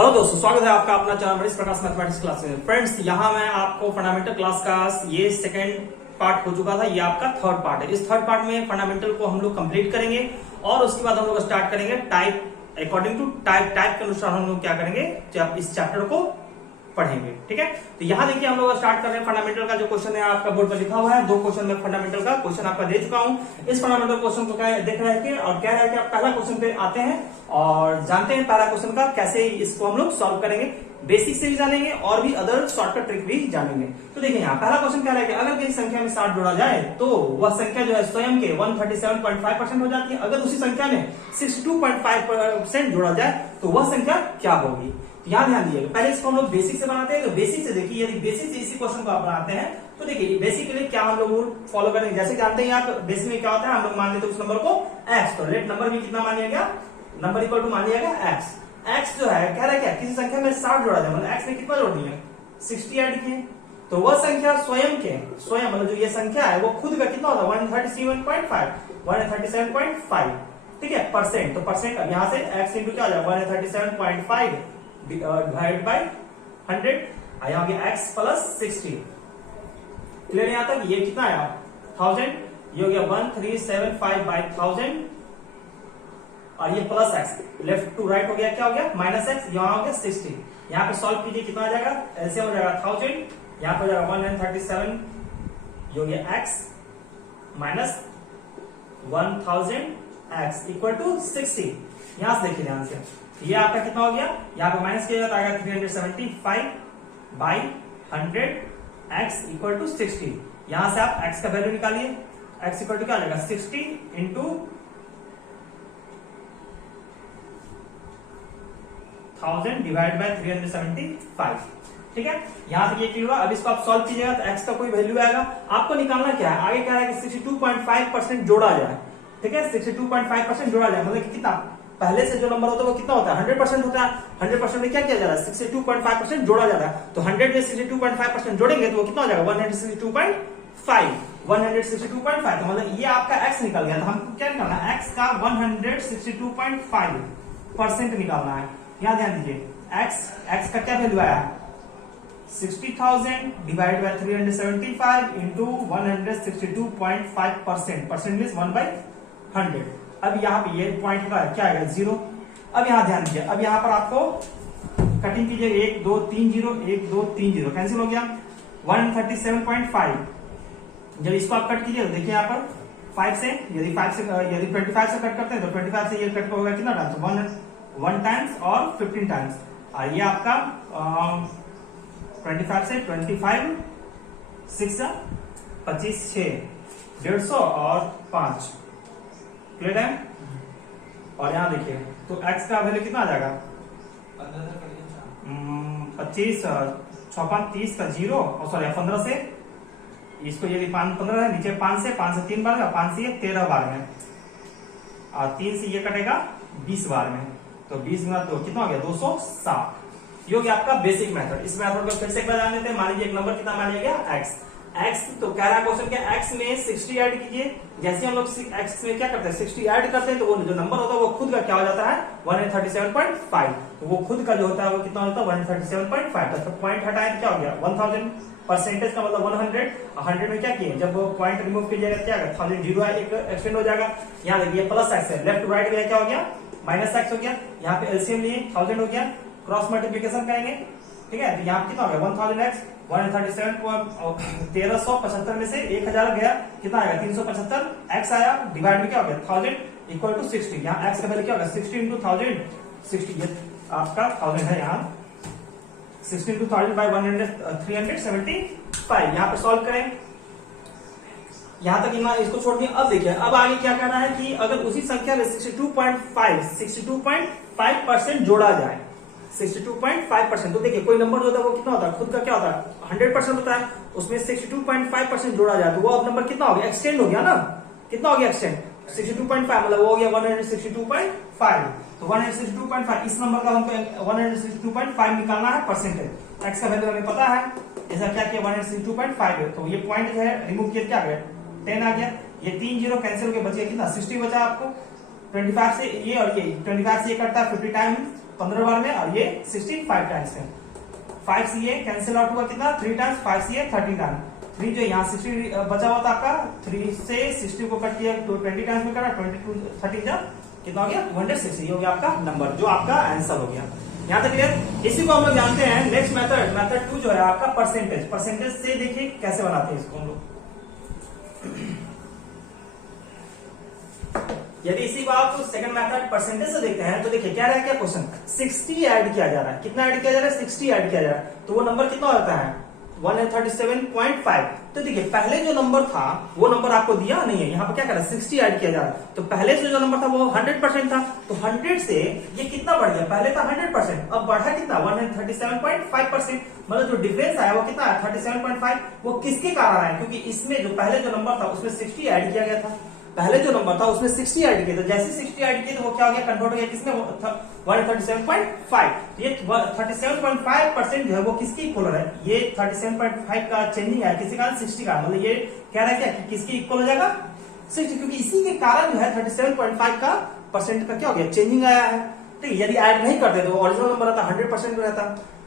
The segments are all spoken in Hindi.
हेलो दोस्तों, स्वागत है आपका अपना चैनल मनीष प्रकाश मैथमेटिक्स क्लास में। फ्रेंड्स, यहाँ मैं आपको फंडामेंटल क्लास का ये सेकंड पार्ट हो चुका था, ये आपका थर्ड पार्ट है। इस थर्ड पार्ट में फंडामेंटल को हम लोग कंप्लीट करेंगे और उसके बाद हम लोग स्टार्ट करेंगे टाइप अकॉर्डिंग टू टाइप के अनुसार हम लोग क्या करेंगे, इस चैप्टर को पढ़ेंगे। ठीक है, तो यहाँ देखिए हम लोग स्टार्ट कर रहे हैं फंडामेंटल का। जो क्वेश्चन है आपका बोर्ड पर लिखा हुआ है, 2 क्वेश्चन में फंडामेंटल का क्वेश्चन आपका दे चुका हूँ। इस फंडामेंटल क्वेश्चन को क्या देख रहे हैं और क्या है कि आप पहला क्वेश्चन पे आते हैं और जानते हैं पहला क्वेश्चन का कैसे इसको हम लोग सॉल्व करेंगे। बेसिक से भी जानेंगे और भी अदर शॉर्टकट ट्रिक भी जानेंगे। तो देखिए यहाँ पहला क्वेश्चन क्या रहेगा, अगर किसी संख्या में 60 जोड़ा जाए तो वह संख्या जो है स्वयं के 137.5% हो जाती है। अगर उसी संख्या में 62.5% जोड़ा जाए तो वह संख्या क्या होगी। यहाँ ध्यान दीजिएगा, पहले इसको हम लोग बेसिक से बनाते हैं। तो बेसिक से देखिए, यदि बेसिक से इसी क्वेश्चन को आप बनाते हैं तो देखिए बेसिक के लिए क्या हम लोग रूल फॉलो करेंगे। जैसे जानते हैं आप बेसिक में क्या होता है, हम लोग मान लेते हैं उस नंबर को x, तो लेट नंबर भी कितना मान लिया गया, नंबर इक्वल टू मान लिया गया x। x जो है कह रहा है क्या, किसी संख्या में 60 जोड़ा जाए, मतलब x ने कितना जोड़ दिया 60 ऐड किए, तो वह संख्या स्वयं मतलब जो ये संख्या है वो खुद का कितना होता है 137.5। ठीक है, परसेंट, तो परसेंट अब यहाँ से x इंटू क्या हो जाएगा 137.5 डिवाइड बाई 100, यहाँ पे x प्लस 60। क्लियर यहाँ तक, ये कितना आया 1000, ये हो गया 1375 बाई 1000 और ये plus x, left to right हो गया, क्या हो गया माइनस x, यहाँ हो गया 60। यहाँ पे सॉल्व कीजिए कितना आ जाएगा, ऐसे हो जाएगा 1000, यहाँ पे हो जाएगा 137, ये हो गया x minus 1000x equal to 60। यहां से देखिए ध्यान से, ये आपका कितना हो गया, यहाँ पे माइनस किया जाता है 375 बाई 100 x इक्वल टू 60। यहां से आप x का वैल्यू निकालिए, x इक्वल टू क्या आ जाएगा 60 इंटू 1000 डिवाइड बाई 375। ठीक है, यहां तक ये क्लियर हुआ। अब इसको आप सॉल्व कीजिएगा तो x का कोई वैल्यू आएगा, आपको निकालना क्या है, आगे क्या है कि 62.5% जोड़ा जाए। ठीक है, 62.5% जोड़ा जाए, मतलब कितना पहले से जो नंबर होता है वो कितना होता है 100% होता है। 100% में क्या किया जा रहा है 62.5% जोड़ा जा रहा है, तो 100 में 62.5% जोड़ेंगे तो वो कितना हो जाएगा 162.5। 162.5 तो मतलब ये आपका x निकल गया। तो हमको क्या निकालना है, x का 162.5% निकालना है। यहाँ ध्यान दीजिए, x का क्या वैल्यू आया 60,000 divide by 375 into 162.5%, percent mean 1/100। अब यहाँ पे ये पॉइंट का क्या आएगा 0। अब यहाँ ध्यान दीजिए, अब यहाँ पर आपको कटिंग कीजिए, 1 2 3 0, 1 2 3 0 कैंसिल हो गया। 137.5 जब इसको आप कट कीजिए तो देखिए यहाँ पर 5 से, यदि 25 से कट करते हैं तो 25 से ये कट होगा कितना टाइम्स, 1 टाइम्स और 15 टाइम्स। और ये आपका 25 से 25 6 25 6 150 और 5 क्लियर है। और यहाँ देखिए तो x का वैल्यू कितना आ जाएगा 25 56 30 का 0 और सॉरी 15 से इसको यदि 15 है नीचे 5 से 3 बार, 5 से 13 बार में और 3 से ये कटेगा 20 बार में, तो 20 गुना 2 कितना हो गया 260। ये हो गया आपका बेसिक मेथड। इस मेथड को फिर से एक बार जान लेते हैं। मान लीजिए एक नंबर कितना मान लिया गया x, तो कह रहा क्वेश्चन क्या x में 60 ऐड कीजिए। जैसे हम लोग x में क्या करते हैं 60 ऐड करते हैं तो वो जो नंबर होता है वो खुद का क्या हो जाता है 137.5, तो वो खुद का जो होता है वो कितना होता है 137.5। तो पॉइंट हटाए तो क्या हो गया 1000, परसेंटेज का मतलब 100 में क्या किए, जब वो पॉइंट रिमूव कीजिएगा क्या होगा 1000 जीरो एक एक्सटेंड हो जाएगा। यहाँ देखिए प्लस x है, लेफ्ट टू राइट गया क्या हो गया माइनस x हो गया। यहाँ पे एलसीएम लिए 1000 हो गया, क्रॉस मल्टीप्लीकेशन करेंगे। ठीक है, तो यहाँ कितना हो गया 1000x 1375 में से 1000 गया, कितना आएगा 375, x आया डिवाइड में क्या हो गया 1000 इक्वल टू 60। यहाँ x का वैल्यू क्या होगा 60 इंटू 1000, 60 ये आपका 1000 है, यहाँ 60 इंटू 1000 बाई 375। यहाँ पे सॉल्व करें, यहाँ तक इसको छोड़ दिया। अब देखिए अब आगे क्या करना है कि अगर उसी संख्या में 62.5% जोड़ा जाए 62.5%, तो देखिए कोई नंबर होता है वो कितना होता है खुद का क्या होता है 100% होता है, उसमें 62.5% जोड़ा जाए तो वो अब नंबर कितना हो गया एक्सटेंड हो गया ना, कितना हो गया एक्सटेंड 62.5 मतलब वो हो गया 162.5। तो 162.5 इस नंबर का हमको 162.5 निकालना है परसेंटेज। एक्स का वैल्यू हमें पता है, ऐसा क्या किया 162.5 है, तो ये पॉइंट जो है रिमूव किया क्या गया 10 आ गया, ये 3 जीरो कैंसिल के बचे कितना 60 बचा आपको। 25 से ये और ये 25 से ये कटता है 50 टाइम 15 बार में, और ये 65 टाइम्स में। 5CA कैंसिल आउट हुआ कितना 3 टाइम्स, 5CA 13 टाइम्स। 3 जो यहाँ 60 बचा हुआ था आपका, 3 से 60 को कट किया तो 20 टाइम्स में करा, 22 13 जा कितना हो गया 260। ये हो गया आपका नंबर, जो आपका आंसर हो गया। यहाँ तक क्लियर। इसी को हम लोग जानते हैं नेक्स्ट मेथड, मेथड 2 जो है आपका परसेंटेज। परसेंटेज से देखिए कैसे बनाते हैं इसको हम लोग। यदि इसी को आप सेकंड मेथड परसेंटेज से देखते हैं तो देखिए क्या रहा है, क्या क्वेश्चन 60 ऐड किया जा रहा है। कितना ऐड किया जा रहा है 60 ऐड किया जा रहा है, तो वो नंबर कितना होता है 137.5। तो देखिए पहले जो नंबर था वो नंबर आपको दिया नहीं है, यहाँ पर क्या कर रहा है 60 ऐड किया जा रहा है। तो पहले से जो नंबर था वो 100% था, तो 100 से ये कितना बढ़ गया, पहले था 100%, अब बढ़ा कितना 137.5%। मतलब जो डिफरेंस आया वो कितना है 37.5। वो किसके कारण आया, क्योंकि इसमें जो पहले जो नंबर था उसमें 60 ऐड किया गया था। पहले जो नंबर था उसमें 60 ऐड किया, तो जैसे 60 ऐड किए तो वो क्या हो गया कन्वर्ट हो गया किसमें 137.5। ये 37.5% जो है वो किसकी इक्वल है, ये 37.5 का चेंजिंग है किसी कारण 60 का, मतलब ये कह रहा है क्या कि किसकी इक्वल हो जाएगा 60, क्योंकि इसी के कारण जो है 37.5 का परसेंट का क्या हो गया चेंजिंग आया है। ठीक है, यदि ऐड नहीं करते तो ओरिजिनल नंबर रहता 100% रहता।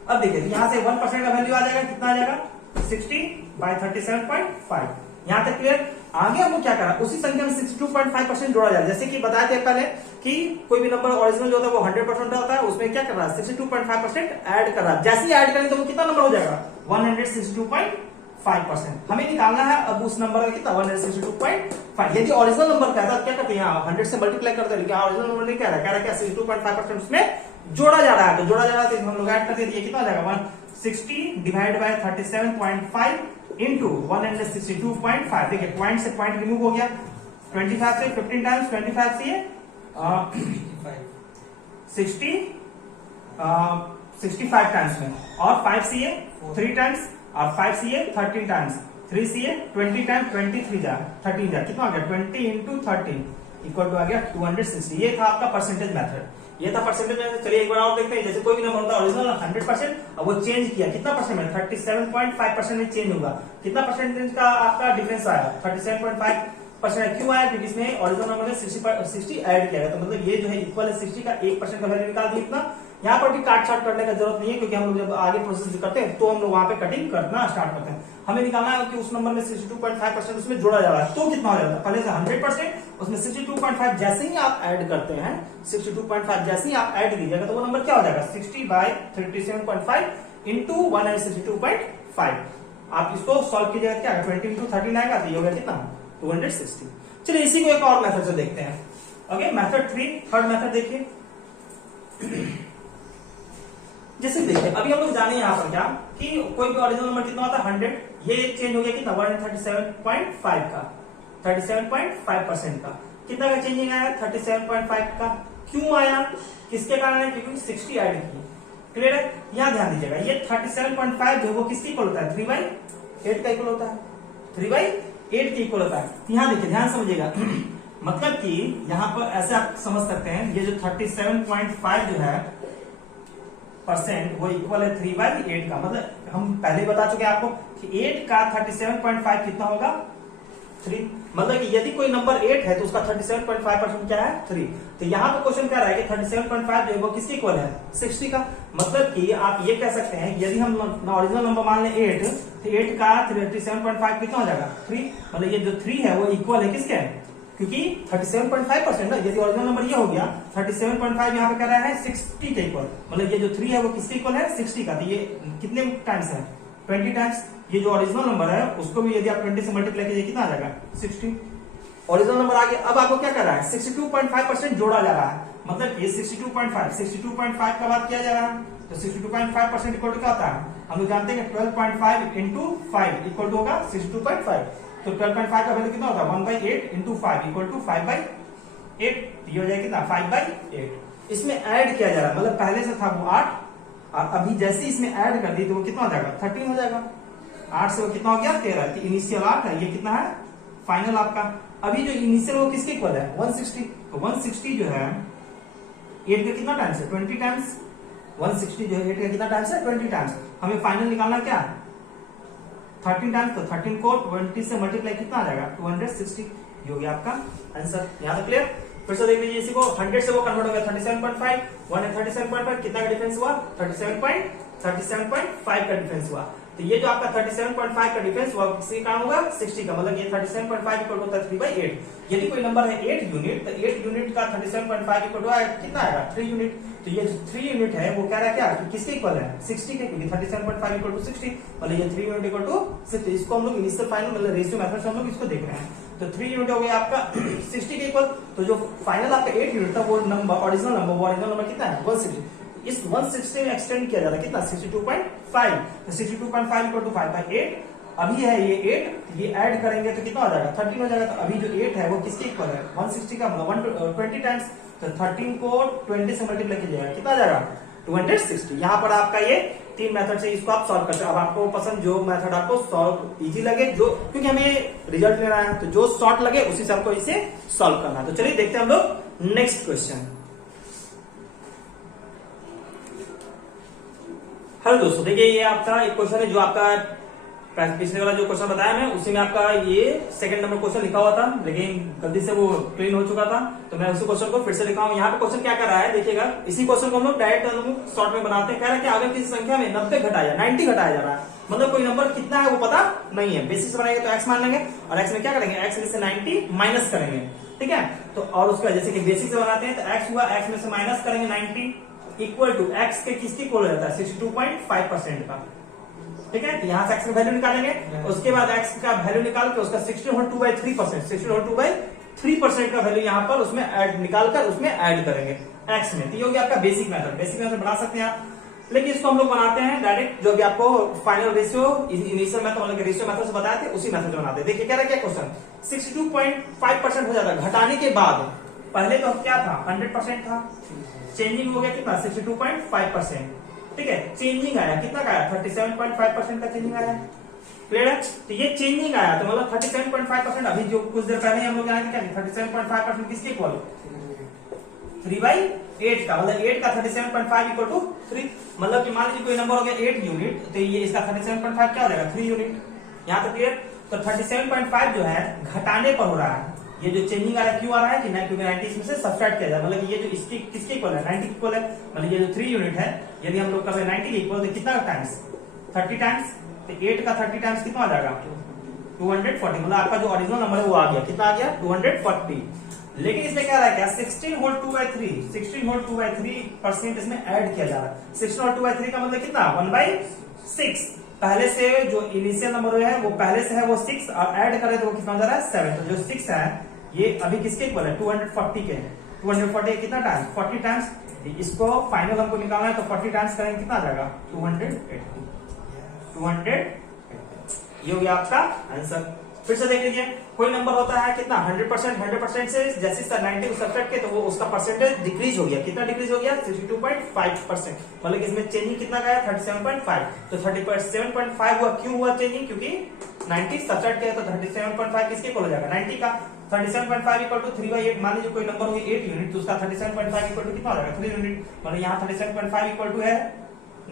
अब देखिए यहाँ से 1% का वैल्यू आ जाएगा, कितना आ जाएगा 60/37.5। यहाँ तक क्लियर। आगे हमको क्या करा, उसी संख्या में 62.5% जोड़ा जाए। जैसे कि बताया था पहले कि कोई भी नंबर ओरिजिनल जो होता है वो 100% होता है, उसमें क्या कर रहा है 62.5% ऐड कर रहा है। जैसे ही ऐड करेंगे तो वो कितना नंबर हो जाएगा 162.5%। हमें निकालना है अब उस नंबर का कितना 162.5। यदि ओरिजिनल नंबर कहता है क्या करते हैं यहाँ 100 से मल्टीप्लाई करते हैं, लेकिन ओरिजिनल नंबर नहीं कह रहा है, कह रहा है क्या 62.5% उसमें जोड़ा जा रहा है। तो जोड़ा जा रहा है तो हम लोग ऐड करते हैं, कितना हो जाएगा 160 डिवाइड बाय 37.5 इंटू 162.5। देखिए पॉइंट से पॉइंट रिमूव हो गया, 25 से 15 टाइम्स, 25 से ये 65 टाइम्स में, और 5 से ये 3 टाइम्स, और 5 से ये 13 टाइम्स, 3 से ये 20 टाइम्स, 23 जा 13 जा कितना हो गया 20 इंटू 13 इक्वल टू आ गया 260। ये था आपका परसेंटेज मेथड, ये था परसेंटेज मेथड। चलिए एक बार और देखते हैं। जैसे कोई भी नंबर होता है ओरिजिनल 100%, अब वो चेंज किया कितना परसेंट में 37.5% में चेंज होगा। कितना परसेंटेज का आपका डिफरेंस आया 37.5%। क्यों आया, क्योंकि इसमें ओरिजिनल नंबर में 60 ऐड किया गया, तो मतलब ये जो है इक्वल है 60 का 1% का वैल्यू निकाल दिया। इतना यहाँ पर भी काट छाट करने का जरूरत नहीं है, क्योंकि हम लोग जब आगे प्रोसेस करते हैं तो हम लोग वहां पे कटिंग करना स्टार्ट करते हैं। हमें निकालना है कि उस नंबर में 62.5% उसमें जोड़ा जा रहा है, तो कितना हो जाता है पहले से 100%, उसमें 62.5 जैसे ही आप ऐड करते हैं 62.5 जैसे ही आप ऐड कीजिएगा तो वो नंबर क्या हो जाएगा 60/37.5 इंटू 162.5। आप इसको सॉल्व कीजिएगा क्या 20 इंटू 13 आएगा, तो ये हो गया कितना 260। चलिए इसी को एक और मेथड से देखते हैं। ओके, मेथड 3 थर्ड मेथड देखिए। जैसे देखिए अभी हम लोग जाने यहाँ पर क्या कि कोई भी ओरिजिनल नंबर कितना होता है 100, ये चेंज हो गया कितना 137.5 का 37.5% का। कितना का चेंजिंग आया 37.5 का। क्यों आया, किसके कारण है, क्योंकि 60 ऐड की। क्लियर है, यहाँ ध्यान दीजिएगा ये 37.5 जो वो किसकी इक्वल होता है 3/8 का इक्वल होता है, 3/8 के इक्वल होता है। यहाँ देखिए ध्यान समझिएगा मतलब कि यहाँ पर ऐसे आप समझ सकते हैं, ये जो 37.5 जो है परसेंट वो इक्वल है 3/8 का। मतलब हम पहले बता चुके हैं आपको कि 8 का 37.5 कितना होगा 3। मतलब कि यदि कोई नंबर 8 है तो उसका 37.5% क्या है 3। तो यहाँ पे क्वेश्चन क्या रहा है कि 37.5 जो है वो किसकी इक्वल है 60 का। मतलब कि आप ये कह सकते हैं यदि हम ओरिजिनल नंबर मान लें 8, तो 8 का 37.5 कितना हो जाएगा 3। मतलब ये जो 3 है वो इक्वल है किसके, क्योंकि 37.5% ना, यदि ओरिजिनल नंबर ये हो गया 37.5 यहाँ पे कर रहा है 60 के इक्वल। मतलब ये जो 3 है वो किसके इक्वल है 60 का। तो ये कितने टाइम्स है 20 टाइम्स। ये जो ओरिजिनल नंबर है उसको भी यदि आप 20 से मल्टीप्लाई कीजिए कितना आ जाएगा 60। ओरिजिनल नंबर आ गया। अब आपको क्या कर रहा है 62.5% जोड़ा जा रहा है। मतलब ये 62.5 का बात किया जा रहा है, तो 62.5% इक्वल टू क्या होता है, हम लोग जानते हैं 12.5 इंटू 5 इक्वल टू होगा 62.5। तो 12.5 का वैल्यू कितना होता है 1/8 इंटू 5 इक्वल टू 5/8। ये हो जाएगा कितना 5/8। इसमें ऐड किया जा रहा है, मतलब पहले से था वो 8 और अभी जैसे इसमें ऐड कर दी तो वो कितना हो जाएगा 13 हो जाएगा। 8 से वो कितना हो गया 13। इनिशियल 8 है, ये कितना है फाइनल आपका। अभी जो इनिशियल वो किसके इक्वल है 160। तो 160 जो है 8 का कितना टाइम्स है 20 टाइम्स। 160 जो है 8 का कितना टाइम्स है 20 टाइम्स। हमें फाइनल निकालना क्या 13 टाइम्स, तो 13 को 20 से मल्टीप्लाई कितना आ जाएगा 260। ये हो गया आपका आंसर। यहाँ तक क्लियर। फिर से देख लीजिए इसी को, 100 से वो कन्वर्ट हो गया 37.5, 1 है 37.5, कितना का डिफरेंस हुआ 37.5 का डिफरेंस हुआ। तो ये जो आपका 37.5 का डिफरेंस हुआ किसी का होगा 60 का, मतलब ये 37.5 इक्वल होता है 3/8। यदि कोई नंबर है 8 यूनिट, तो 8 यूनिट का 37.5 इक्वल कितना आएगा 3 यूनिट। तो ये जो 3 यूनिट है वो कह रहा है क्या कि किसके इक्वल है 60 के, क्योंकि 37.5 इक्वल टू 60, मतलब ये 3 यूनिट इक्वल टू 60। इसको हम लोग इनिशियल फाइनल मतलब रेशियो मेथड से हम लोग इसको देख रहे हैं। तो 3 यूनिट हो गया आपका 60 के इक्वल। तो जो फाइनल आपका 8 यूनिट था वो नंबर ओरिजिनल नंबर कितना है 160। इस 160 में एक्सटेंड किया जाता है कितना 62.5, तो 62.5 इक्वल टू 5/8। अभी है ये 8, ये ऐड करेंगे तो कितना हो जाएगा 13 हो जाएगा। तो अभी जो 8 है वो किसके इक्वल है 160 का, मतलब 120 टाइम्स, तो 13 को 20 से मल्टीप्लाई कीजिएगा कितना आ जाएगा 260। यहाँ पर आपका ये 3 मेथड से इसको आप सॉल्व करते हो। अब आपको पसंद जो मेथड आपको सॉल्व इजी लगे, जो क्योंकि हमें रिजल्ट लेना है तो जो शॉर्ट लगे उसी से आपको इसे सॉल्व करना है। तो चलिए देखते हैं हम लोग नेक्स्ट क्वेश्चन। हेलो दोस्तों, देखिए ये आपका एक क्वेश्चन है जो आपका पिछले वाला जो क्वेश्चन बताया मैं उसी में आपका ये सेकंड नंबर क्वेश्चन लिखा हुआ था, लेकिन गलती से वो प्रिंट हो चुका था, तो मैं उसी क्वेश्चन को फिर से लिखा हूं। यहाँ पे क्वेश्चन क्या कर रहा है देखिएगा, इसी क्वेश्चन को हम लोग डायरेक्ट शॉर्ट में बनाते हैं। कह रहा है कि अगर किसी संख्या में 90 घटाया 90 घटाया जा रहा है, मतलब कोई नंबर कितना है वो पता नहीं है, बेसिक से बनाएंगे तो एक्स मान लेंगे और एक्स में क्या करेंगे एक्स में से 90 माइनस करेंगे, ठीक है। तो और उसका जैसे कि बेसिक से बनाते हैं तो एक्स हुआ, एक्स में से माइनस करेंगे 90 इक्वल टू एक्स के किसकी इक्वल हो जाता है 62.5% का, ठीक है। तो यहाँ से एक्स का वैल्यू निकालेंगे, उसके बाद एक्स का वैल्यू निकाल के उसका 60/2/3%, 60/2/3% का वैल्यू यहाँ पर उसमें ऐड निकालकर उसमें ऐड करेंगे एक्स में। तो ये हो गया आपका बेसिक मेथड। बेसिक मेथड बना सकते हैं आप, लेकिन इसको हम लोग बनाते हैं डायरेक्ट, जो भी आपको फाइनल रेशियो इनिशियल मेथड मतलब रेशियो मेथड से बताए थे उसी मेथड से बनाते हैं। देखिए क्या रहा क्या क्वेश्चन 62.5% हो जाता है घटाने के बाद। पहले तो क्या था 100% था, चेंजिंग हो गया कितना 62.5%, ठीक है। चेंजिंग आया कितना का आया 37.5% का चेंजिंग आया, क्लियर है। तो ये चेंजिंग आया तो मतलब 37.5%। अभी जो कुछ देर पहले हम लोग यहाँ क्या 37.5% किसके इक्वल 3/8 का, मतलब 8 का 37.5 इक्वल टू 3, मतलब कि मान लीजिए कोई नंबर हो गया 8 यूनिट, तो ये इसका 37.5 क्या हो जाएगा 3 यूनिट। यहाँ तक क्लियर। तो 37.5 जो है घटाने पर हो रहा है, ये जो चेंजिंग आ रहा है क्यों आ रहा है कि क्योंकि 90 इसमें से सब्ट्रैक्ट किया जाए, मतलब कि ये जो इसकी किसके इक्वल है 90 इक्वल है, मतलब ये जो 3 यूनिट है यदि हम लोग कर रहे हैं 90 के इक्वल तो कितना टाइम्स 30 टाइम्स, तो 8 का 30 टाइम्स कितना आ जाएगा 240, मतलब आपका जो ओरिजिनल नंबर है वो आ गया कितना आ गया 240। लेकिन इसमें क्या रहा है क्या 16/2/3% इसमें ऐड किया जा रहा है। 16/2/3 का मतलब कितना 1/6, पहले से जो इनिशियल नंबर है वो पहले से है वो 6 और ऐड करें तो वो कितना जा रहा है 7। तो जो 6 है ये अभी किसके इक्वल है 240 के, 240 कितना टाइम्स 40 टाइम्स। इसको फाइनल हमको निकालना है तो 40 टाइम्स करेंगे कितना आ जाएगा 280। ये हो गया आपका आंसर। फिर से देख लीजिए कोई नंबर होता है कितना 100% से जैसे 90 को सब्ट्रैक्ट किया तो वो उसका परसेंटेज डिक्रीज हो गया, कितना डिक्रीज हो गया 62.5%, मतलब इसमें चेंजिंग कितना गया 37.5। तो 37.5 हुआ, क्यों हुआ चेंजिंग क्योंकि 90 सब्ट्रैक्ट किया तो 37.5 किसके इक्वल हो जाएगा 90 का। 37.5 इक्वल टू 3/8, मान लीजिए कोई नंबर हो 8 यूनिट तो उसका 37.5 इक्वल टू कितना हो जाएगा 3 यूनिट, मतलब यहाँ 37.5 इक्वल टू है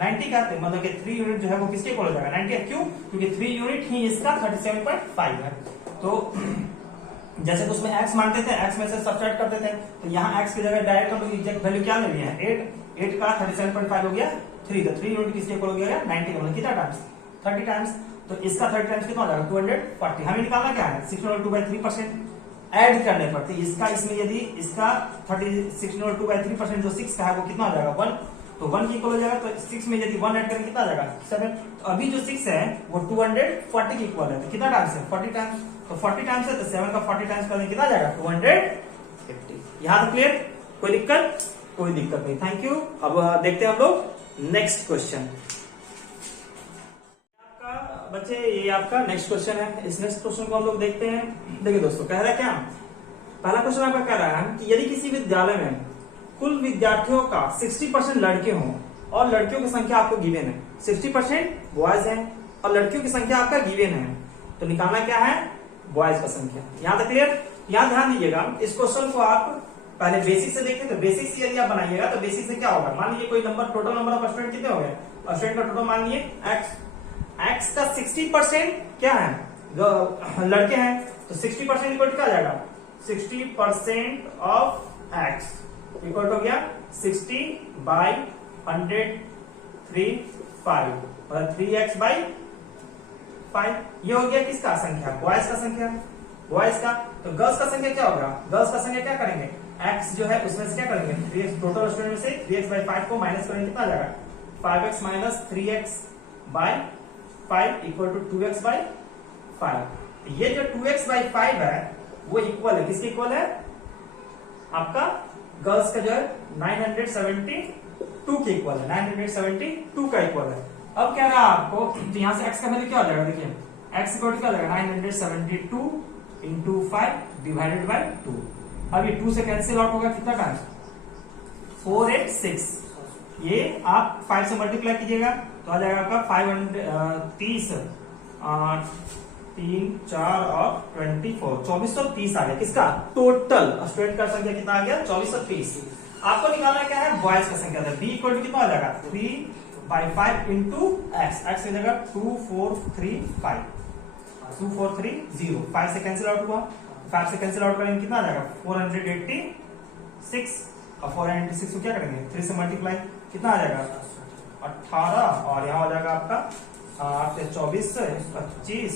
90 का, तो मतलब कि 3 यूनिट जो है वो किसके इक्वल हो जाएगा 90 का। क्यों क्योंकि 3 यूनिट ही इसका 37.5 है। तो जैसे तो उसमें x मानते थे, x में से सब्ट्रैक्ट करते थे, तो यहाँ x की जगह डायरेक्ट हम लोग एग्जैक्ट वैल्यू क्या ले लिए हैं 8 का 37.5 हो गया 3, तो 3 यूनिट किसके इक्वल हो गया 90 का, मतलब कितना टाइम्स 30 टाइम्स। तो इसका 30 टाइम्स कितना हो जाएगा 240। हमें निकालना क्या है 16/2/3% ऐड करने पर, तो इसका इसमें यदि इसका 16/2/3% जो 6 का है वो कितना हो जाएगा 1, तो 1 की इक्वल हो जाएगा। तो 6 में यदि 1 ऐड करेंगे कितना आ जाएगा 7। तो अभी जो 6 है वो 240 की इक्वल है, तो कितना टाइम्स है 40 टाइम्स, तो 40 टाइम्स है तो 7 का 40 टाइम्स करेंगे कितना आ जाएगा 250। यहाँ तक क्लियर, कोई दिक्कत नहीं, थैंक यू। अब देखते हैं हम लोग नेक्स्ट क्वेश्चन। आपका बच्चे ये आपका नेक्स्ट क्वेश्चन है, इस नेक्स्ट क्वेश्चन को हम लोग देखते हैं। देखिए दोस्तों कह रहा है क्या, पहला क्वेश्चन आपका कह रहा है कि यदि किसी विद्यालय में कुल विद्यार्थियों का 60% लड़के हों और लड़कियों की संख्या आपको गिवन है, 60% बॉयज हैं और लड़कियों की संख्या आपका गिवन है, तो निकालना क्या है बॉयज का संख्या। यहाँ तक क्लियर। यहाँ ध्यान दीजिएगा इस क्वेश्चन को आप पहले बेसिक से देखें, तो बेसिक से यदि आप बनाइएगा तो बेसिक से क्या होगा, मान लीजिए कोई number total number of student कितने हो गए, स्टूडेंट का टोटल मान लीजिए एक्स का 60% क्या है लड़के हैं, तो 60% इक्वल क्या आ जाएगा 60% ऑफ एक्स इक्वल हो गया 60 बाई 100 3 5 मतलब 3x बाई 5। ये हो गया किसका संख्या, बॉयज का संख्या, बॉयज का। तो गर्ल्स का संख्या क्या होगा, गर्ल्स का संख्या क्या करेंगे, x जो है उसमें से क्या करेंगे 3x, टोटल स्टूडेंट में से 3x बाई 5 को माइनस करेंगे, कितना आ जाएगा 5x minus 3x by 5 equal to 2x by 5। ये जो 2x बाई 5 है वो इक्वल है, किसके इक्वल है, आपका गर्ल्स का जो है 972 के इक्वल है, 972 का इक्वल है। अब क्या रहा आपको, तो यहां से x का वैल्यू क्या हो जाएगा, देखिए x इक्वल टू क्या हो जाएगा 972 इंटू 5 डिवाइडेड बाई 2। अब ये 2 से कैंसिल आउट होगा, कितना टाइम्स 486। ये आप 5 से मल्टीप्लाई कीजिएगा तो आ जाएगा आपका 530 3 4 और 24 2430 आ गया, किसका टोटल स्टूडेंट का संख्या कितना आ गया 2430। आपको निकालना क्या है, बॉयज का संख्या था, b इक्वल टू कितना आ जाएगा 3 बाई 5 इंटू एक्स, एक्स की जगह 2435 2430, 5 से कैंसिल आउट हुआ, 5 से कैंसिल आउट करेंगे कितना आ जाएगा 486 और 486 को क्या करेंगे 3 से मल्टीप्लाई, कितना आ जाएगा 18 और यहाँ हो जाएगा आपका 8 से 24 से 25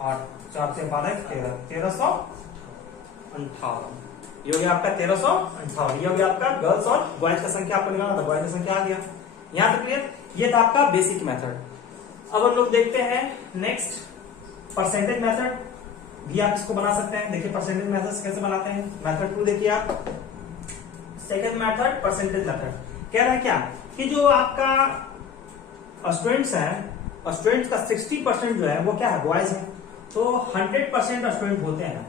और 4 से 12 1358। ये हो गया आपका 1358। ये हो गया आपका गर्ल्स और बॉयज का संख्या आपको निकालना था, बॉयज का संख्या आ गया। यहां तक क्लियर, ये था आपका बेसिक मेथड। अब हम लोग देखते हैं नेक्स्ट परसेंटेज मेथड, भी आप इसको बना सकते हैं। देखिए परसेंटेज मेथड कैसे बनाते हैं, मेथड 2 देखिए आप, सेकेंड मेथड परसेंटेज मेथड। कह रहा है क्या कि जो आपका स्टूडेंट्स है, स्टूडेंट्स का 60% जो है वो क्या है बॉयज है, तो 100% स्टूडेंट होते हैं,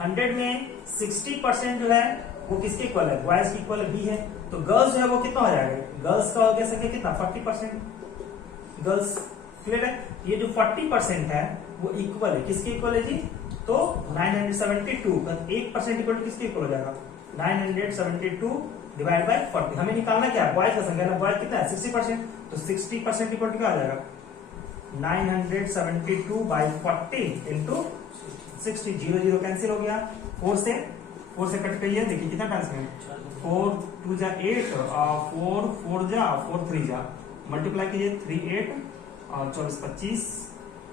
100 में 60% जो है वो किसके इक्वल है, बॉयज की इक्वल बी है। तो गर्ल्स जो है वो कितना हो जाएगा, गर्ल्स का हो गया संख्या कितना 40%, गर्ल्स क्लियर है। ये जो 40% है वो इक्वल है, किसके इक्वल है जी, तो 972 का 1% इक्वल टू किसके इक्वल हो जाएगा 972 डिवाइड बाय 40। हमें निकालना क्या है, बॉयज का संख्या ना, बॉयज कितना है 60%, तो 60% इक्वल टू क्या आ जाएगा 972 बाई 40 इंटू 60, 0 0 कैंसिल हो गया, 4 से कट करिए, देखिए कितना टाइम्स में 4 2 जा 8 और 4 4 जा 4 3 जा, मल्टीप्लाई कीजिए 3 8 और 24 25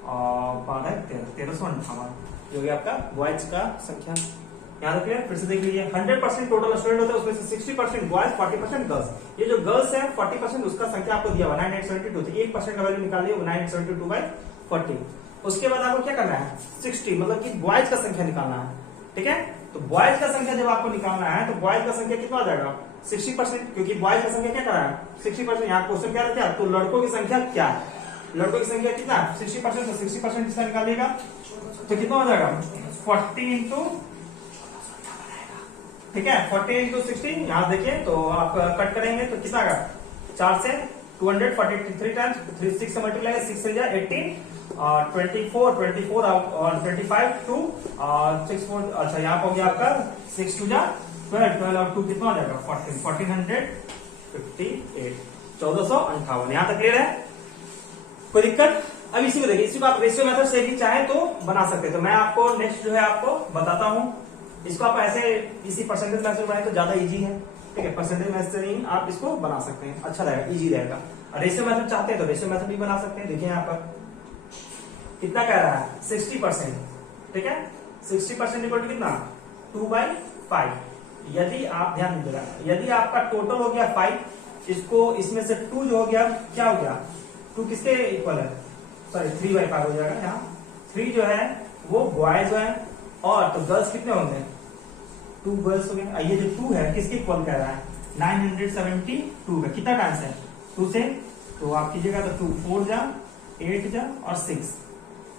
और 12 1358, जो कि आपका बॉयज का संख्या। यहाँ देखिए फिर से देख लीजिए 100% टोटल स्टूडेंट होता है, उसमें से 60% बॉयज 40% गर्ल्स। ये जो गर्ल्स है 40% उसका संख्या आपको दिया हुआ 9872, तो 1% का वैल्यू निकालिए 9872 बाई 40। उसके बाद आपको क्या करना है 60 मतलब कि बॉयज का संख्या निकालना है, ठीक है। तो बॉयज का संख्या जब आपको निकालना है तो बॉयज का संख्या कितना आ जाएगा 60%, क्योंकि बॉयज का संख्या क्या कर रहा है 60%। यहाँ क्वेश्चन क्या था, तो लड़कों की संख्या क्या है, लड़कों की संख्या कितना 60%, तो 60% इसका निकालिएगा तो कितना हो जाएगा 40 इंटू, ठीक है 40 इंटू 60। यहाँ देखिए तो आप कट करेंगे तो कितना आएगा 4 से 243 टाइम्स, 6 से मल्टीप्लाई 6 से जाए 18 और 24 और 25 2 और 6 4, अच्छा यहाँ पर हो गया आपका 6 2 जा 12 और 2 कितना हो जाएगा 1458, 1458। यहाँ तक क्लियर है, कोई दिक्कत। अब इसी को देखिए, इसी को आप रेशियो मेथड से भी चाहे तो बना सकते हैं। तो मैं आपको नेक्स्ट जो है आपको बताता हूं, इसको आप ऐसे इसी परसेंटेज मेथड बनाए तो ज्यादा इजी है, ठीक है। परसेंटेज मेथड से नहीं आप इसको बना सकते हैं, अच्छा रहेगा, इजी रहेगा। और रेशियो मेथड चाहते हैं तो रेशियो मेथड भी बना सकते हैं। देखिए यहाँ पर कितना कह रहा है 60%, ठीक है 60% इक्वल टू कितना 2/5। यदि आप ध्यान दीजिएगा, यदि आपका टोटल हो गया 5, इसको इसमें से 2 जो हो गया क्या हो गया 2 किसके इक्वल है, सॉरी 3/5 हो जाएगा। यहाँ 3 जो है वो बॉयज है और तो गर्ल्स कितने होंगे 2 गर्ल्स हो गए। ये जो 2 है किसके इक्वल कह रहा है 972 का, कितना टाइम्स है 2 से, तो आप कीजिएगा तो 2 4 जा 8 जा और 6,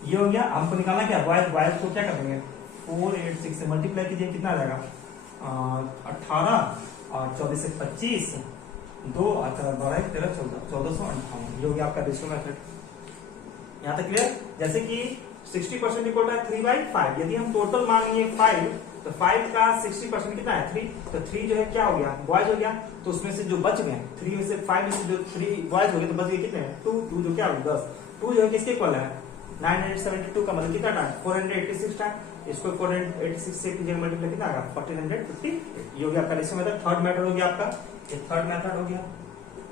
ये हो गया। हमको निकालना क्या बॉयज, बॉयज को क्या कर देंगे 4 8 6 से मल्टीप्लाई कीजिए, कितना आ जाएगा 18 और 24 से 25 2 12 13 14 1458, ये हो गया आपका रेशियो मेथड। यहाँ तक क्लियर। जैसे कि 60% इक्वल है 3/5, यदि हम टोटल मान लिए 5 तो 5 का 60% कितना है 3, तो 3 जो है क्या हो गया बॉयज हो गया, तो उसमें से जो बच गए 3 में से 5 में से जो 3 बॉयज हो गए तो बच गए कितने 2 जो क्या हो गया 10। 2 जो है किसके इक्वल है 972 का मतलब कितना टाइम 486 टाइम, इसको 486 से कीजिएगा मल्टीप्लाई, कितना आएगा 1450। ये हो गया आपका रेशियो मेथड, थर्ड मेथड हो गया आपका, ये थर्ड मेथड हो गया।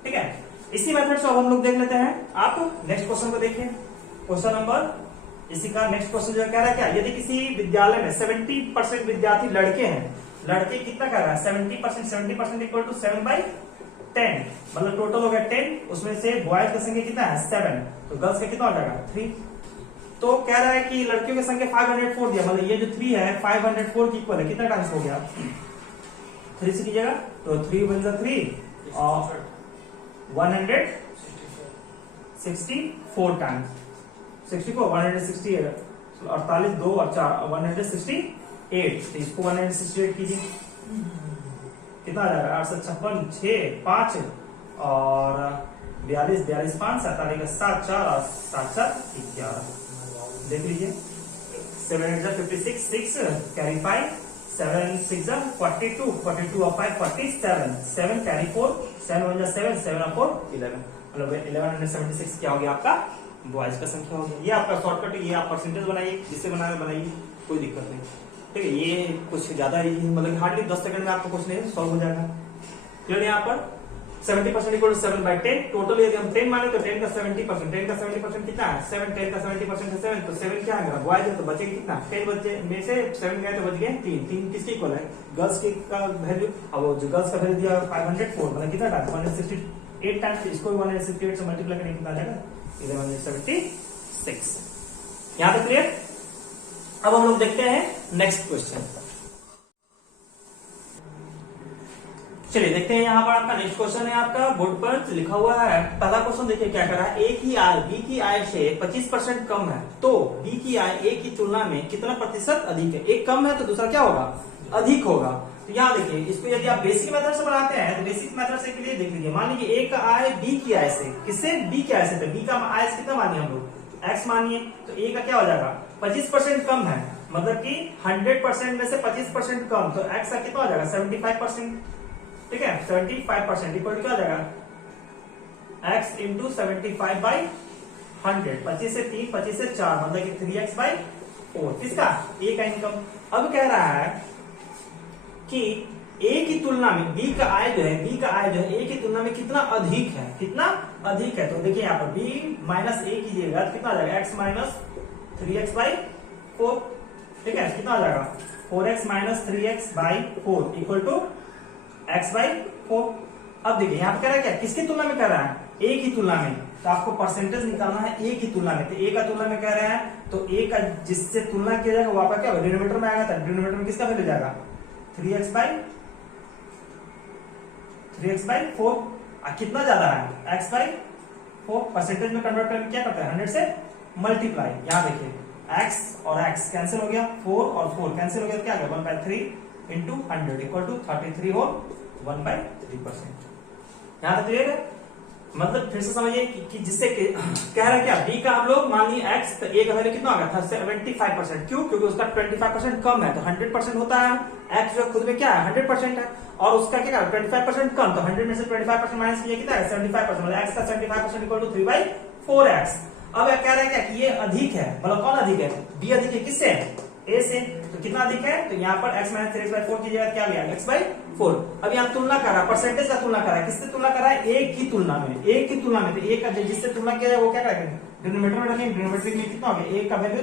ठीक है, इसी मेथड से अब हम लोग देख लेते हैं। आप नेक्स्ट क्वेश्चन को देखिए, क्वेश्चन नंबर इसी का नेक्स्ट क्वेश्चन जो कह रहा है क्या, यदि किसी विद्यालय में 70% विद्यार्थी लड़के हैं, लड़के कितना कर रहा है 70% इक्वल टू 7/10, मतलब टोटल हो गया 10, उसमें से बॉयज का संख्या कितना है 7, तो गर्ल्स का कितना हो जाएगा 3। तो कह रहा है कि लड़कियों की संख्या 504 दिया, मतलब ये जो 3 है 504 की इक्वल है, कितना टाइम्स हो गया 3 से कीजिएगा तो 3 × 3 और 164 टाइम्स, 64 168, 48 2 और 4 168, तो इसको 168 कीजिए, कितना आ जाएगा 856 6 5 और 42 42 5 47 7 4 और 7 4 11, देख लीजिए 7 8 56 6 कैरी 5 7 6 42 42 और 5 47 7 कैरी 4 7 1 7 7 और 4 11, मतलब 1176 क्या हो गया आपका बॉयज का संख्या हो गया। ये आपका शॉर्टकट है, ये आप परसेंटेज बनाइए, जिससे बनाइए कोई दिक्कत नहीं। ठीक है, ये कुछ ज्यादा ही मतलब हार्डली 10 सेकंड में आपको कुछ नहीं सॉल्व हो जाएगा। क्लियर यहाँ पर 70% इक्वल टू 7/10, टोटल यदि हम 10 माने तो 10 का 70%, 10 का 70% कितना है 7, 10 का 70% है 7, तो 7 क्या है बॉयज है, तो बचेगा कितना 10 बच्चे में से 7 गए तो बच गए 3 किसके इक्वल है गर्ल्स के का वैल्यू, अब वो जो गर्ल्स का वैल्यू दिया 504, मतलब कितना टाइम 168 टाइम्स, इसको 168 से मल्टीप्लाई करेंगे कितना आ जाएगा 1176। यहां पे क्लियर। अब हम लोग देखते हैं नेक्स्ट क्वेश्चन, चलिए देखते हैं। यहाँ पर आपका नेक्स्ट क्वेश्चन है, आपका बोर्ड पर लिखा हुआ है। पहला क्वेश्चन देखिए क्या कर रहा है, ए की आय बी की आय से 25% कम है, तो बी की आय ए की तुलना में कितना प्रतिशत अधिक है। एक कम है तो दूसरा क्या होगा अधिक होगा। तो यहाँ देखिए, इसको यदि आप बेसिक मेथड से बनाते हैं तो बेसिक मेथड से के लिए देख लीजिए, मान लीजिए ए का आय बी की आय से, किससे बी की आय से, तो बी का आय से कितना मानिए हम लोग एक्स मानिए, तो ए का क्या हो जाएगा 25% कम है, मतलब कि 100% में से 25% कम, तो एक्स का कितना हो जाएगा 75%। ठीक है, 75% इक्वल क्या हो जाएगा x इंटू 75/100, 25 से 3 25 से 4 मतलब कि 3x/4, किसका ए का इनकम। अब कह रहा है कि ए की तुलना में बी का आय जो है ए की तुलना में कितना अधिक है, कितना अधिक है। तो देखिए यहाँ पर बी माइनस ए कीजिएगा तो कितना आ जाएगा x माइनस 3x/4, ठीक है, कितना आ जाएगा 4x minus 3x/4 equal to x/4। अब देखिए यहाँ पे कह रहा है क्या, किसकी तुलना में कह रहा है ए की तुलना में, तो आपको परसेंटेज निकालना है ए की तुलना में, तो ए का तुलना में कह रहे हैं तो ए का जिससे तुलना किया जाएगा वो आपका क्या होगा डिनोमिनेटर में आएगा, तो डिनोमिनेटर में किसका वैल्यू जाएगा 3x/4, कितना ज्यादा है x/4, परसेंटेज में कन्वर्ट करके क्या करते हैं 100 से मल्टीप्लाई। यहाँ देखिए x और x कैंसिल हो गया, 4 और 4 कैंसिल हो गया, क्या गया 1/3 इंटू 100 इक्वल टू 33 हो 1/3%। यहाँ तक क्लियर है। मतलब फिर से समझिए कि जिससे कह रहा है क्या बी का हम लोग मान लीजिए x, तो ए का वैल्यू कितना होगा था 75%, क्यों क्योंकि उसका 25% कम है, तो 100% होता है, x जो खुद में क्या है 100% है, और उसका क्या 25% कम, तो 100 में से 25% माइनस किया कितना है 75%, मतलब x का 75% इक्वल टू 3/4x। अब कह रहा है क्या कि ये अधिक है, मतलब कौन अधिक है बी अधिक है, किससे ए से, तो कितना अधिक है, तो यहाँ पर x माइनस 3x/4 की जगह क्या गया x/4। अब यहाँ तुलना कर रहा है, परसेंटेज का तुलना कर रहा है, किससे तुलना कर रहा है ए की तुलना में, तो ए का जिससे तुलना किया जाए वो क्या करेंगे डिनोमिनेटर में रखेंगे, डिनोमिनेटर में कितना हो गया ए का वैल्यू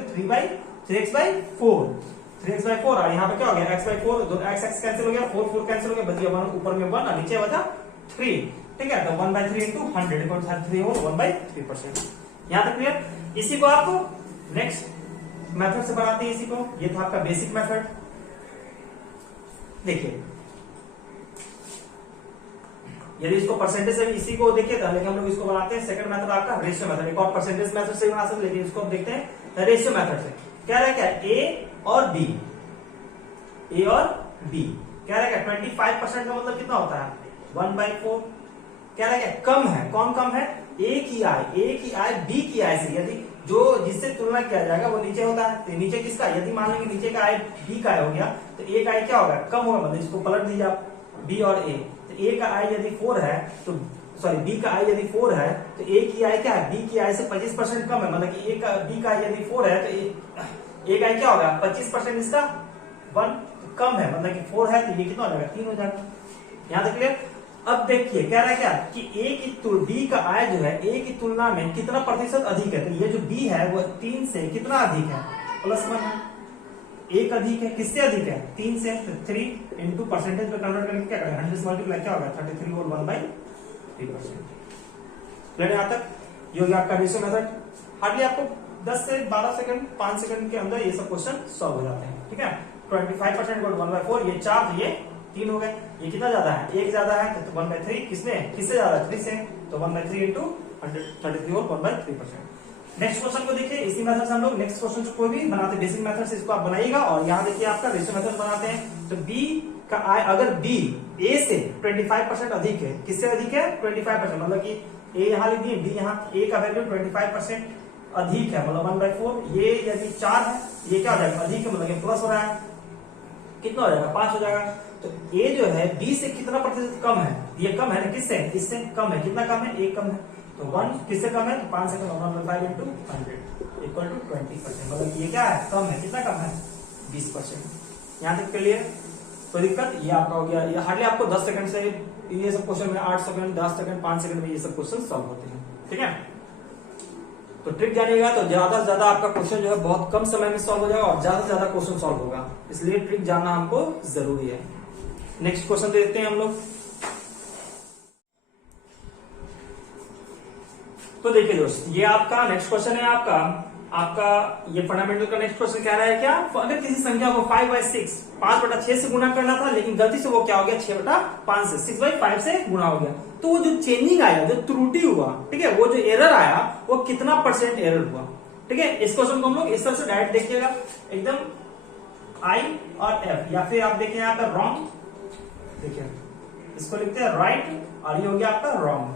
3x/4 और यहाँ पे क्या हो गया x/4, x कैंसिल हो गया, 4 4 कैंसिल हो गया, बच गया 1, ऊपर में 1 और नीचे बचा 3, ठीक है, तो 1/3 इंटू 100 इक्वल टू 3 हो 1/3%। यहाँ तक क्लियर। इसी को आप नेक्स्ट मेथड से बनाते हैं, इसी को, ये था आपका बेसिक मेथड। देखिए यदि इसको परसेंटेज से इसी को देखिए तो लेकिन हम लोग इसको बनाते हैं सेकंड मेथड आपका रेशियो मेथड, एक और परसेंटेज मेथड से बना सकते, लेकिन इसको हम देखते हैं रेशियो मेथड से। क्या रहा है क्या ए और बी क्या रहा है क्या 25% का मतलब कितना होता है 1/4। क्या रहा है क्या कम है, कौन कम है ए की आय बी की आय से, यदि जो जिससे तुलना किया जाएगा वो नीचे होता है, तो नीचे किसका, यदि मान लेंगे नीचे का आय बी का आय हो गया तो ए का आय क्या होगा कम होगा, मतलब इसको पलट दीजिए आप बी और ए, तो ए का आय यदि 4 है तो सॉरी बी का आय यदि 4 है तो ए की आय क्या है बी की आय से 25% कम है, मतलब कि ए का बी का आय यदि 4 है तो एक आई क्या होगा 25% इसका 1 कम है, मतलब कि 4 है, तो ये कितना हो जाएगा 3 हो जाएगा। यहां तक क्लियर। अब देखिए कह रहा है क्या कि ए की बी का आय जो है ए की तुलना में कितना प्रतिशत अधिक है, तो ये जो बी है वो 3 से कितना अधिक है, +1 है, 1 अधिक है, किससे अधिक है 3 से, तो 3 इंटू परसेंटेज में कन्वर्ट करके क्या करें 100 से मल्टीप्लाई क्या होगा 33 और 1/3%। क्लियर यहां तक। ये हो गया आपका रेशियो मेथड। हार्डली आपको 10 से 12 सेकंड 5 सेकंड के अंदर ये सब क्वेश्चन सॉल्व हो जाते हैं। ठीक है, 25% 1/4, ये 4, तो ये 3 हो गए। ये कितना ज्यादा है, 1 ज्यादा है, तो 1/3 किससे ज्यादा है 3 से, तो 1/3 इंटू 133 और 1/3%। नेक्स्ट क्वेश्चन को देखिए, इसी मेथड से हम लोग नेक्स्ट क्वेश्चन कोई भी बनाते बेसिक मेथड से इसको आप बनाइएगा। और यहाँ देखिए आपका रेशियो मेथड बनाते हैं, तो बी का आय अगर बी ए से 25% अधिक है, किससे अधिक है 25%, मतलब कि ए यहाँ लिख दिए, बी यहाँ, ए का वैल्यू 25% अधिक है, मतलब 1/4, ये यदि 4 है, ये क्या हो जाएगा अधिक है, मतलब ये प्लस हो रहा है, कितना हो जाएगा 5 हो जाएगा। तो ए जो है बी से कितना प्रतिशत कम है, ये कम है ना, किससे, इससे कम है, कितना कम है, 1 कम है, तो 1 किससे कम है, तो 5 से कम, 1/5 इंटू 100 इक्वल टू 20%, मतलब ये क्या है कम है, कितना कम है 20%। यहाँ तक क्लियर, कोई दिक्कत। ये आपका हो गया, ये हार्डली आपको 10 सेकंड से ये सब क्वेश्चन में 8 सेकंड 10 सेकंड 5 सेकंड में ये सब क्वेश्चन सॉल्व होते हैं। ठीक है, तो ट्रिक जानिएगा तो ज्यादा से ज्यादा आपका क्वेश्चन जो है बहुत कम समय में सॉल्व हो जाएगा और ज्यादा से ज्यादा क्वेश्चन सॉल्व होगा, इसलिए ट्रिक जानना हमको जरूरी है। नेक्स्ट क्वेश्चन देखते हैं हम लोग। तो देखिए दोस्त, ये आपका नेक्स्ट क्वेश्चन है, आपका ये फंडामेंटल का नेक्स्ट क्वेश्चन कह रहा है क्या, अगर किसी संख्या को 5/6 5/6 से गुणा करना था, लेकिन गलती से वो क्या हो गया 6/5 से 6/5 से गुणा हो गया, तो वो जो चेंजिंग आया, जो त्रुटि हुआ, ठीक है, वो जो एरर आया वो कितना % एरर हुआ। ठीक है, इस क्वेश्चन को हम लोग इस तरह से डायरेक्ट देखिएगा, एकदम आई और एफ, या फिर आप देखिए यहाँ पर रॉन्ग, देखिए इसको लिखते हैं राइट, और ये हो गया आपका रॉन्ग।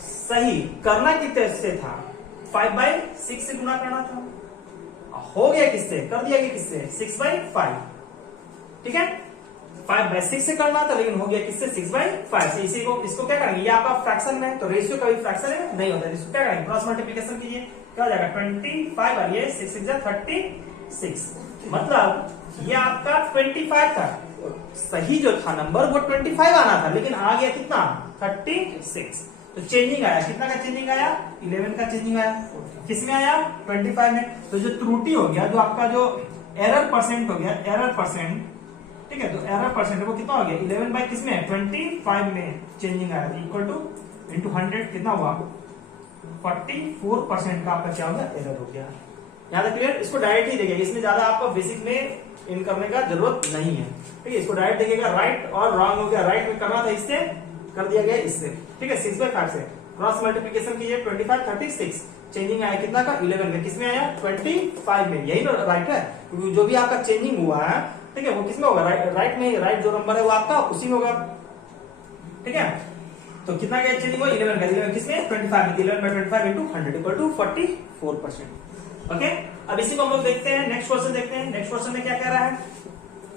सही करना कितने से था 5/6 से गुणा करना था, हो गया किससे, कर दिया गया किससे 6/5। ठीक है, 5/6 से करना था, लेकिन हो गया किससे 6/5 से। इसी को इसको क्या करेंगे, ये आपका फ्रैक्शन में है, तो रेशियो कभी फ्रैक्शन में नहीं होता है, इसको क्या करेंगे क्रॉस मल्टीप्लिकेशन कीजिए, क्या हो जाएगा 25 और ये 6 6 36, मतलब ये आपका 25 था, सही जो था नंबर वो 25 आना था, लेकिन आ गया कितना 36। तो चेंजिंग आया, कितना का चेंजिंग आया 11 का चेंजिंग आया, किसमें आया 25 में। तो जो त्रुटि हो गया, जो आपका जो एरर % हो गया, एरर %, ठीक है, तो एरर % वो कितना हो गया 11 बाई किसमें 25 में चेंजिंग आया, इक्वल टू इंटू 100 कितना हुआ 44% का आपका क्या हो गया एरर हो गया। यहाँ तक क्लियर। इसको डायरेक्ट ही देखिएगा, इसमें ज्यादा आपको बेसिक में इन करने का जरूरत नहीं है। ठीक है, इसको डायरेक्ट देखिएगा, राइट और रॉन्ग हो गया, राइट में करना था इससे, कर दिया गया इससे। ठीक है, 6/5 से क्रॉस मल्टीप्लिकेशन कीजिए, 25 36 चेंजिंग आया कितना का 11 का, किसमें आया 25 में, यही राइट है, क्योंकि जो भी आपका चेंजिंग हुआ है, ठीक है, वो किसमें होगा राइट में, राइट जो नंबर है वो आपका उसी में होगा। ठीक है, तो कितना का चेंजिंग हुआ 11 का, 11 किसमें 25 में, 11/25 इंटू 100 इक्वल टू 44%। ओके, अब इसी को हम लोग देखते हैं, नेक्स्ट क्वेश्चन देखते हैं। नेक्स्ट क्वेश्चन में क्या कह रहा है,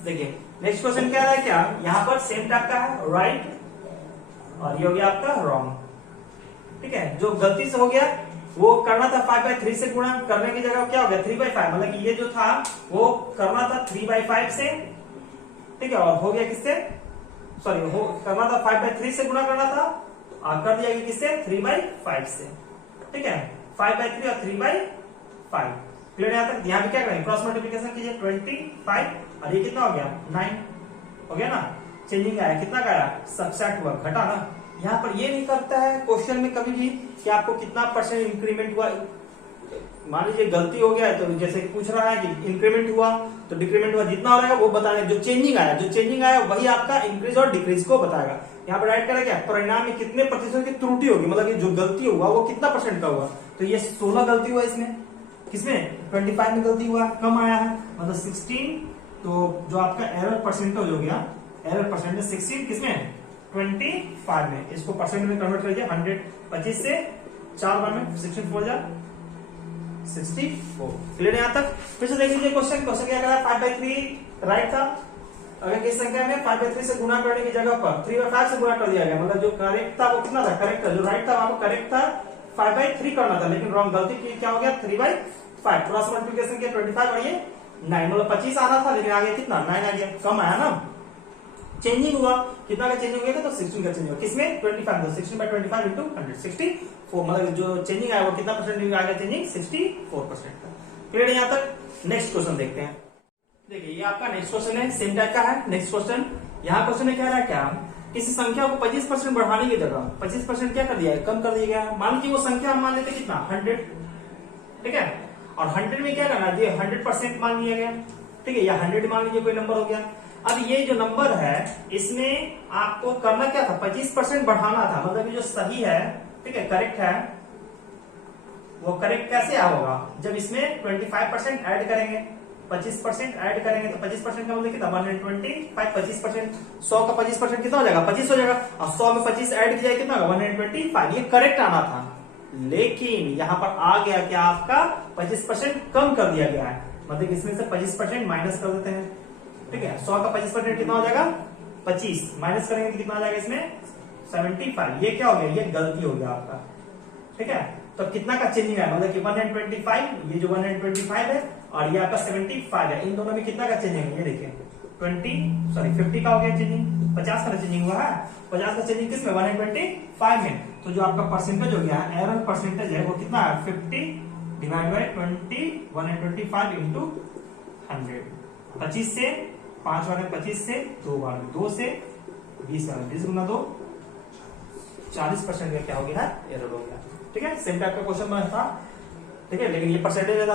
देखिए नेक्स्ट क्वेश्चन क्या है, क्या यहाँ पर सेम टाइप का है, राइट और ये हो गया आपका रॉन्ग। ठीक है, जो गलती से हो गया वो करना था 5/3 से गुणा, करने की जगह क्या हो गया 3/5, मतलब कि ये जो था वो करना था 3/5 से, ठीक है, और हो गया किससे, सॉरी हो करना था 5/3 से गुणा करना था, कर दिया गया किससे 3/5 से। ठीक है, 5/3 और 3/5 क्लियर। यहाँ तक, यहाँ पे क्या करेंगे क्रॉस मल्टीप्लिकेशन कीजिए, 25 और ये कितना हो गया 9 हो गया ना, चेंजिंग आया कितना का आया, सब्ट्रैक्ट हुआ, घटा ना। यहाँ पर ये नहीं करता है क्वेश्चन में कभी भी कि आपको कितना % इंक्रीमेंट हुआ। मान लीजिए गलती हो गया है, तो जैसे पूछ रहा है कि इंक्रीमेंट हुआ तो डिक्रीमेंट हुआ, जितना हो रहेगा वो बताएगा, जो चेंजिंग आया वही आपका इंक्रीज और डिक्रीज को बताएगा। यहाँ पर राइट करें क्या, परिणाम में कितने % की त्रुटि होगी, मतलब कि जो गलती हुआ वो कितना % का हुआ, तो ये 16 गलती हुआ इसमें, किसमें 25 में गलती हुआ, कम आया है, मतलब 16। तो जो आपका एरर % हो गया, एरर % 16 किसमें 25 में, इसको % में कन्वर्ट कर दिया 100, 25 से 4 बार में 64 जा 64। क्लियर यहाँ तक। फिर से देख लीजिए क्वेश्चन क्या करा, 5/3 राइट था, अगर किस संख्या में 5/3 से गुणा करने की जगह पर 3/5 से गुणा कर दिया गया, मतलब जो करेक्ट था वो कितना था, करेक्ट था, जो राइट था वहां पर करेक्ट था 5/3 करना था, लेकिन रॉन्ग गलती की क्या हो गया 5 क्रॉस मल्टीप्लिकेशन किया 25 और ये 9, मतलब 25 आना था लेकिन आगे कितना 9 आ गया, कम आया ना, चेंजिंग हुआ, कितना का चेंजिंग होगा तो 16 का चेंजिंग हुआ, किसमें 25, तो 16 by 25 into 100 64, मतलब जो चेंजिंग आया वो कितना परसेंट आएगा, चेंजिंग 64% का। क्लियर है यहाँ तक। नेक्स्ट क्वेश्चन देखते हैं। देखिए ये आपका नेक्स्ट क्वेश्चन है, सेम टाइप का है। नेक्स्ट क्वेश्चन, यहाँ क्वेश्चन में कह रहा है क्या, किसी संख्या को 25% बढ़ाने की जगह 25% क्या कर दिया है, कम कर दिया गया है। मान लीजिए वो संख्या हम मान लेते कितना 100, ठीक है, और 100 में क्या करना है 100% मान लिया गया, ठीक है, या 100 मान लीजिए कोई नंबर हो गया। अब ये जो नंबर है इसमें आपको करना क्या था, 25% बढ़ाना था, मतलब ये जो सही है, ठीक है, करेक्ट है, वो करेक्ट कैसे होगा, जब इसमें 25% ऐड करेंगे, 25% ऐड करेंगे तो 25% का मतलब कितना 125, 25%, 100 का 25% कितना हो जाएगा 25 हो जाएगा, और 100 में 25 ऐड किया कितना होगा 125, ये करेक्ट आना था। लेकिन यहां पर आ गया कि आपका 25% कम कर दिया गया है, मतलब इसमें से 25% माइनस कर देते हैं, ठीक है, 100 का 25% कितना हो जाएगा 25, माइनस करेंगे तो कितना आ जाएगा इसमें 75, ये क्या हो गया, ये गलती हो गया आपका, ठीक है। तो कितना का चेंजिंग है, मतलब कि 125, ये जो 125 है और ये आपका 75 है, इन दोनों में कितना का चेंजिंग है, ये देखिए 50 का हो गया चेंजिंग, 50 का चेंजिंग हुआ है, 50 का चेंजिंग किसमें 125 में, तो जो आपका परसेंटेज हो गया एरर परसेंटेज है वो कितना है 50 डिवाइड बाय 20, 125 इंटू 100, 25 से 5 बार 25 से 2 बार 2 से 20 बार 20 गुना 2, 40% का क्या हो गया एरर हो गया, ठीक है। सेम टाइप का क्वेश्चन बना था, ठीक है, लेकिन ये परसेंटेज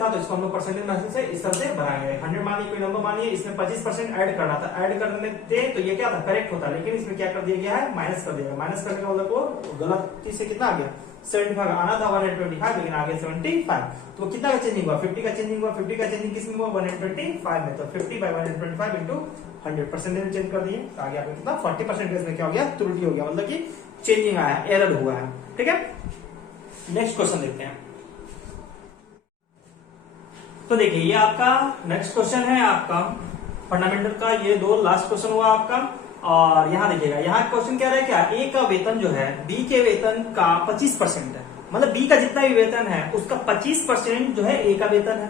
था तो इसको हम लोग परसेंटेज मैसेज से इस तरह से बनाएंगे। 100 मानिए कोई नंबर मानिए, इसमें 25% ऐड करना था, ऐड करने थे तो ये क्या था करेक्ट होता, लेकिन इसमें क्या कर दिया गया है माइनस कर दिया, माइनस करने का मतलब को गलती से कितना आ गया 75 आना था 125, लेकिन आगे 75, तो कितना का चेंजिंग हुआ 50 का चेंजिंग हुआ, 50 का चेंजिंग किसमें हुआ 125 में, तो 50 by 125 इंटू 100% चेंज कर दिए, तो आगे आपको कितना 40% में क्या हो गया त्रुटि हो गया, मतलब की चेंजिंग आया, एरर हुआ है, ठीक है। नेक्स्ट क्वेश्चन देखते हैं। तो देखिए ये आपका नेक्स्ट क्वेश्चन है आपका फंडामेंटल का, ये 2 लास्ट क्वेश्चन हुआ आपका, और यहां देखिएगा, यहाँ क्वेश्चन क्या रहा है क्या, ए का वेतन जो है बी के वेतन का 25% है, मतलब बी का जितना भी वेतन है उसका 25% जो है ए का वेतन है,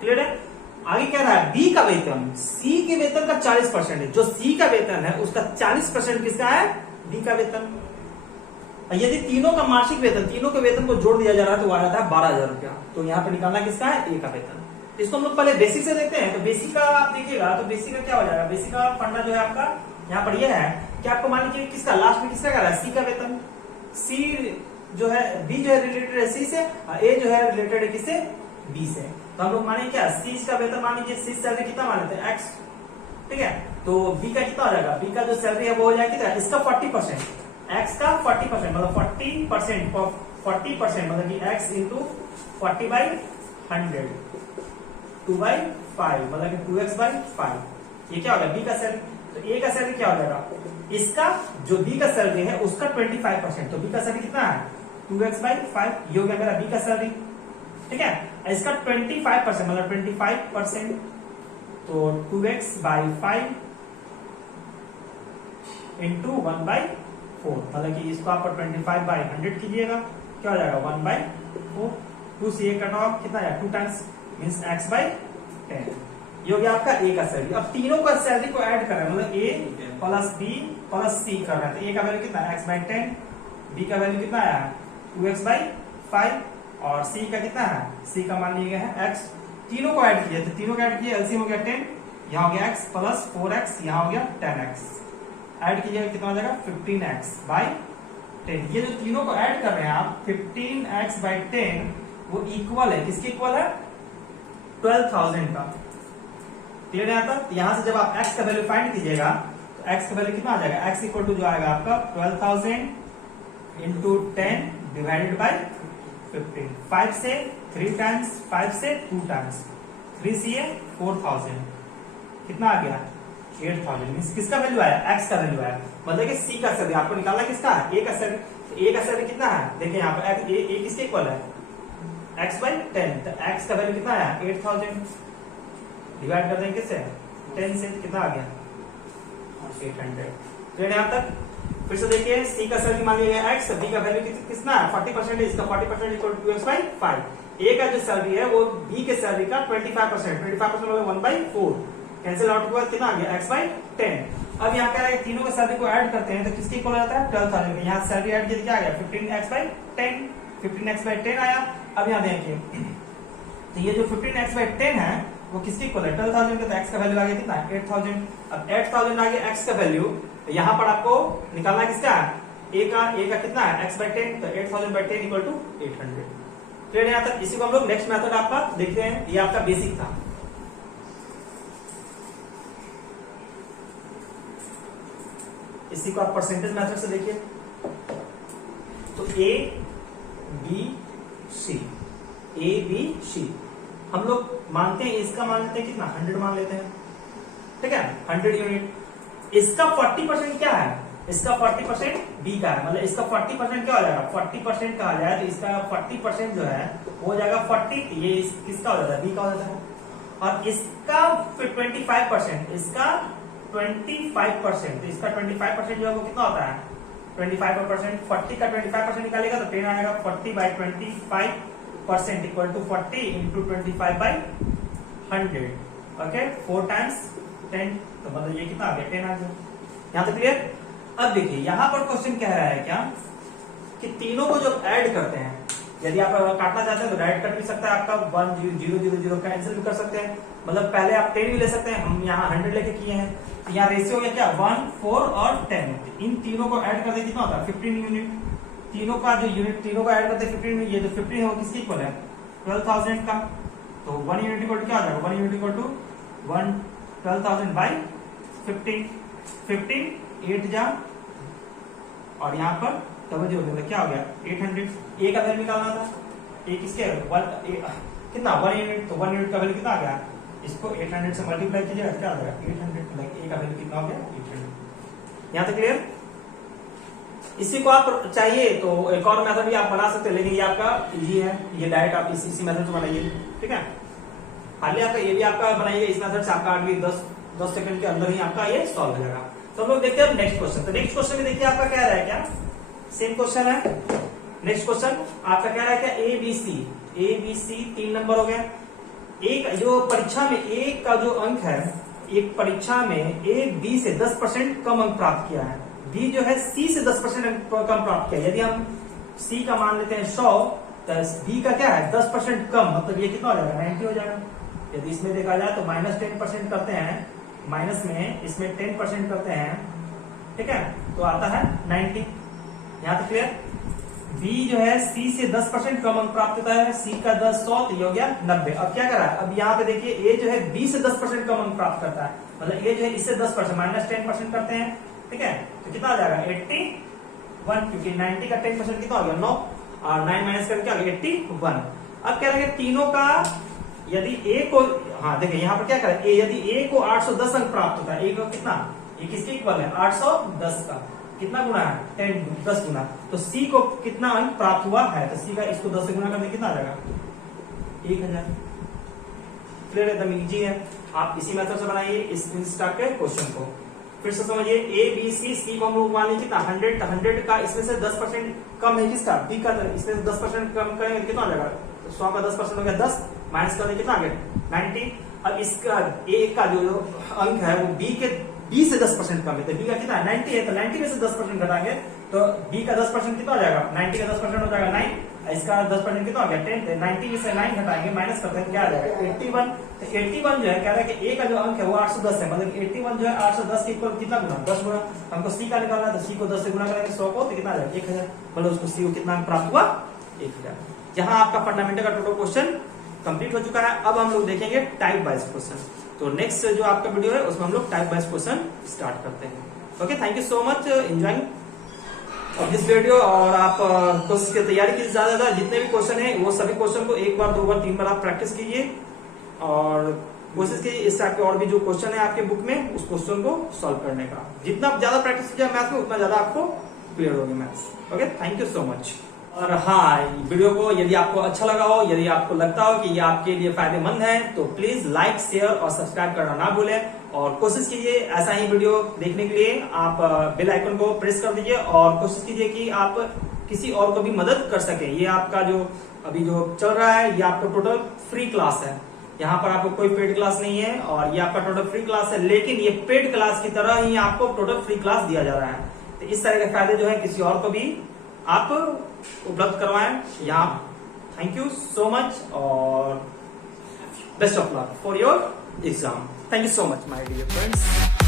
क्लियर है। आगे क्या रहा है बी का वेतन सी के वेतन का 40% है, जो सी का वेतन है उसका 40% किसका है बी का वेतन। यदि तीनों का मासिक वेतन, तीनों के वेतन को जोड़ दिया जा रहा है तो आ जाता है 12,000 रुपया, तो यहाँ पे निकालना किसका है ए का वेतन। इसको हम लोग पहले बेसिक से देखते हैं, तो बेसिक का आप देखिएगा तो बेसिक का क्या हो जाएगा, बेसिक का फंडा जो है आपका यहाँ पर यह है कि आपको मान लीजिए किसका लास्ट में किसका कर रहा है सी का वेतन, सी जो है बी जो है रिलेटेड है सी से, और ए जो है रिलेटेड है किससे बी से, तो हम लोग माने क्या सी का वेतन मान लीजिए, सी सैलरी कितना मान लेते हैं एक्स, ठीक है, तो बी का कितना हो जाएगा, बी का जो सैलरी है वो हो जाएगा कितना, इसका 40%, एक्स का 40%, मतलब 40% मतलब कि एक्स इंटू 40 by 100, 2/5 मतलब कि 2x/5, ये क्या होगा बी का सैलरी, तो ए का सैलरी क्या हो जाएगा, इसका जो बी का सैलरी है उसका 25%, तो बी का सैलरी कितना है 2x/5, ये हो गया मेरा बी का सैलरी, ठीक है, इसका 25% मतलब 25%, तो 2x/5 इंटू 1/4, मतलब कि इसको आप 25/100 कीजिएगा, क्या हो जाएगा 1/4, 2 से 1 कटा ऑफ कितना है 2 टाइम्स मीन्स x/10, ये हो गया आपका ए का सैलरी। अब तीनों का सैलरी को ऐड कर रहे हैं, मतलब ए प्लस बी प्लस सी कर रहे हैं, तो ए का वैल्यू कितना x/10, बी का वैल्यू कितना आया 2x/5 और सी का कितना है, सी का मान लिया गया है x, तीनों को ऐड किया, तो तीनों को ऐड किया एलसीएम हो गया 10, यहाँ हो गया x प्लस 4x, यहाँ हो गया 10x, ऐड कीजिएगा कितना हो जाएगा 15x/10, ये जो तीनों को ऐड कर रहे हैं आप 15x/10 वो इक्वल है किसके इक्वल है 12,000 का, क्लियर है यहाँ तक। यहां से जब आप x का वैल्यू फाइंड कीजिएगा तो x का वैल्यू कितना आ जाएगा, x इक्वल टू जो आएगा आपका 12,000 इंटू 10 डिवाइडेड बाई 15, 5 से 3 टाइम्स, 5 से 2 टाइम्स, 3 से 4,000, कितना आ गया 8,000, मीन्स किसका वैल्यू आया x का वैल्यू आया, मतलब कि c का सैलरी आपको निकालना किसका है a का सैलरी, तो a का सैलरी कितना है देखिए यहाँ पर a किसके इक्वल है x/10, तो x का वैल्यू कितना आया 8,000, डिवाइड कर देंगे किससे 10 से, कितना आ गया 800, तो यहाँ तक। फिर से देखिए सी का सैलरी मान लिया x, b का वैल्यू कितना है 40%, इसका 40% इक्वल टू 2x/5, ए का जो सैलरी है वो बी के सैलरी का 25%, 25% मतलब 1/4 कैंसिल आउट हुआ, कितना आ गया x/10। अब यहाँ क्या है, तीनों के सैलरी को ऐड करते हैं तो किसके इक्वल हो जाता है 12,000। यहाँ सैलरी ऐड किया, क्या आ गया 15x/10, 15x/10 आया। अब यहाँ देखिए तो ये जो 15x/10 है वो किसके इक्वल है 12,000 का, तो x का वैल्यू आ गया कितना 8,000। अब 8,000 आ गया x का वैल्यू, यहाँ पर आपको निकालना किसका a का कितना है x/10, तो 8,000/10 इक्वल टू 800। क्लियर है यहाँ तक। इसी को हम लोग नेक्स्ट मेथड आपका देखते हैं, ये आपका बेसिक था। इसी को आप परसेंटेज मेथड से देखिए, तो ए बी सी हम लोग मानते हैं, इसका मान लेते हैं कितना 100 मान लेते हैं, ठीक है 100 यूनिट। इसका 40% क्या है, इसका 40% बी का है, मतलब इसका 40% क्या हो जाएगा 40% कहा जाए तो इसका 40% जो है वो हो जाएगा 40, ये किसका हो जाता है बी का हो जाता है। और इसका 25%, इसका 25%, तो इसका 25% जो है वो कितना होता है 25%। 40 का 25% निकालेगा तो 10 आएगा, 40/25% equal to 40 into 25/100, okay 4 times 10, तो मतलब ये कितना आ गया 10 आ गया। यहाँ तक क्लियर। अब देखिए यहाँ पर क्वेश्चन कह रहा है क्या कि तीनों को जब ऐड करते हैं, यदि आप काटना चाहते हैं तो डायरेक्ट कट भी सकता है, आपका 1 0 0 0 कैंसिल भी कर सकते हैं, मतलब पहले आप 10 भी ले सकते हैं, हम यहाँ 100 लेके किए हैं। तो यहाँ रेशियो हो गया क्या 1 4 और 10, इन तीनों को ऐड करते कितना होता है 15 यूनिट। तीनों का जो यूनिट तीनों को ऐड करते 15 यूनिट, ये जो 15 है वो किसकी इक्वल है 12,000 का, तो 1 यूनिट इक्वल टू क्या आ जाएगा 1 यूनिट इक्वल टू 12,000/15, 15 8 जा और यहाँ पर डबल जीरो मतलब क्या हो गया 800। ए का वैल्यू निकालना था, ए किसके कितना 1 यूनिट, तो 1 यूनिट का वैल्यू कितना आ गया, इसको 800 से मल्टीप्लाई कीजिएगा क्या आ जाएगा 800, लाइक ए का वैल्यू कितना हो गया 800। यहाँ तक क्लियर। इसी को आप चाहिए तो एक और मेथड भी आप बना सकते हैं, लेकिन ये आपका इजी है, ये डायरेक्ट आप इसी मेथड से बनाइए, ठीक है। खाली आपका ये भी आपका बनाइए इस मेथड से, आपका 10 सेकंड के अंदर ही आपका ये सॉल्व हो जाएगा। तो हम लोग देखते हैं नेक्स्ट क्वेश्चन। तो नेक्स्ट क्वेश्चन में देखिए आपका क्या रहा है, क्या सेम क्वेश्चन है। नेक्स्ट क्वेश्चन आपका क्या रहा है, क्या ए बी सी 3 नंबर हो गया। एक जो परीक्षा में ए का जो अंक है, एक परीक्षा में ए बी से 10% कम अंक प्राप्त किया है, बी जो है सी से 10% अंक कम प्राप्त किया। यदि हम सी का मान लेते हैं 100, तो बी का क्या है 10% कम, मतलब ये कितना हो जाएगा 90 हो जाएगा। यदि इसमें देखा जाए तो -10% करते हैं, माइनस में इसमें 10% करते हैं, ठीक है, तो आता है 90। यहाँ तक क्लियर। बी जो है सी से 10% कम अंक प्राप्त होता है, सी का 10 100 तो ये हो गया 90। अब क्या करा है, अब यहाँ पे देखिए ए जो है बी से 10% कम अंक प्राप्त करता है, मतलब ए जो है इससे 10% -10% करते हैं, ठीक है, तो कितना आ जाएगा 81, क्योंकि 90 का 10% कितना हो गया 9 और 9 माइनस करके आ गया 81। अब क्या रहेगा तीनों का, यदि ए को, हाँ देखिए यहाँ पर क्या करें, यदि ए को 810 अंक प्राप्त होता है, ए को कितना, ये किसके इक्वल है 810 का कितना गुना है 10 गुना, तो सी को कितना अंक प्राप्त हुआ है, तो सी का इसको 10 से गुना करने कितना आ जाएगा 1000। क्लियर है, एकदम इजी है। आप इसी मेथड से बनाइए इस टाइप के क्वेश्चन को। फिर से समझिए ए बी सी को हम लोग मान लीजिए कितना 100, 100 का इसमें से 10% कम है किसका बी का, इसमें से 10% कम करेंगे कितना आ जाएगा, 100 का 10% हो गया 10, माइनस करने कितना आ गया 90। अब इसका ए का जो अंक है वो बी से 10% कम है, तो बी का कितना 90 है, तो 90 में से 10% घटाएंगे तो बी का 10% कितना हो जाएगा 90 का 10% हो जाएगा 9, इसका 10% कितना हो गया 10, 90 में से 9 घटाएंगे माइनस करते हैं क्या आ जाएगा 81। तो 81 जो है कह रहा है कि ए का जो अंक है वो 810 है, मतलब 81 जो है 810 के इक्वल कितना गुना 10 गुना। हमको सी का निकालना है तो सी को 10 से गुना करेंगे 100 को, तो कितना आ जाएगा 1000, मतलब उसको सी को कितना अंक प्राप्त हुआ 1000। जहां आपका फंडामेंटल का टोटल क्वेश्चन कंप्लीट हो चुका है। अब हम लोग देखेंगे टाइप वाइज क्वेश्चन। तो नेक्स्ट जो आपका वीडियो है उसमें हम लोग टाइप वाइज क्वेश्चन स्टार्ट करते हैं। Okay, thank you so much enjoying this video. और आप कोशिश की तैयारी कीजिए ज्यादा, जितने भी क्वेश्चन है वो सभी क्वेश्चन को 1 बार 2 बार 3 बार आप प्रैक्टिस कीजिए और कोशिश कीजिए इस टाइप के और भी जो क्वेश्चन है आपके बुक में उस क्वेश्चन को सॉल्व करने का। जितना ज्यादा प्रैक्टिस कीजिए मैथ्स में उतना ज्यादा आपको क्लियर होगी maths. Okay, thank you so much. और हाँ, वीडियो को यदि आपको अच्छा लगा हो, यदि आपको लगता हो कि ये आपके लिए फायदेमंद है, तो प्लीज लाइक शेयर और सब्सक्राइब करना ना भूलें। और कोशिश कीजिए ऐसा ही वीडियो देखने के लिए आप बेल आइकन को प्रेस कर दीजिए और कोशिश कीजिए कि आप किसी और को भी मदद कर सके। ये आपका जो अभी जो चल रहा है ये आपका टोटल फ्री क्लास है। यहाँ पर आपको कोई पेड क्लास नहीं है और ये आपका टोटल फ्री क्लास है, लेकिन ये पेड क्लास की तरह ही आपको टोटल फ्री क्लास दिया जा रहा है। तो इस तरह के फायदे जो है किसी और को भी आप उपलब्ध करवाएं। यहाँ थैंक यू सो मच और best of luck for your exam. Thank you so much my dear friends.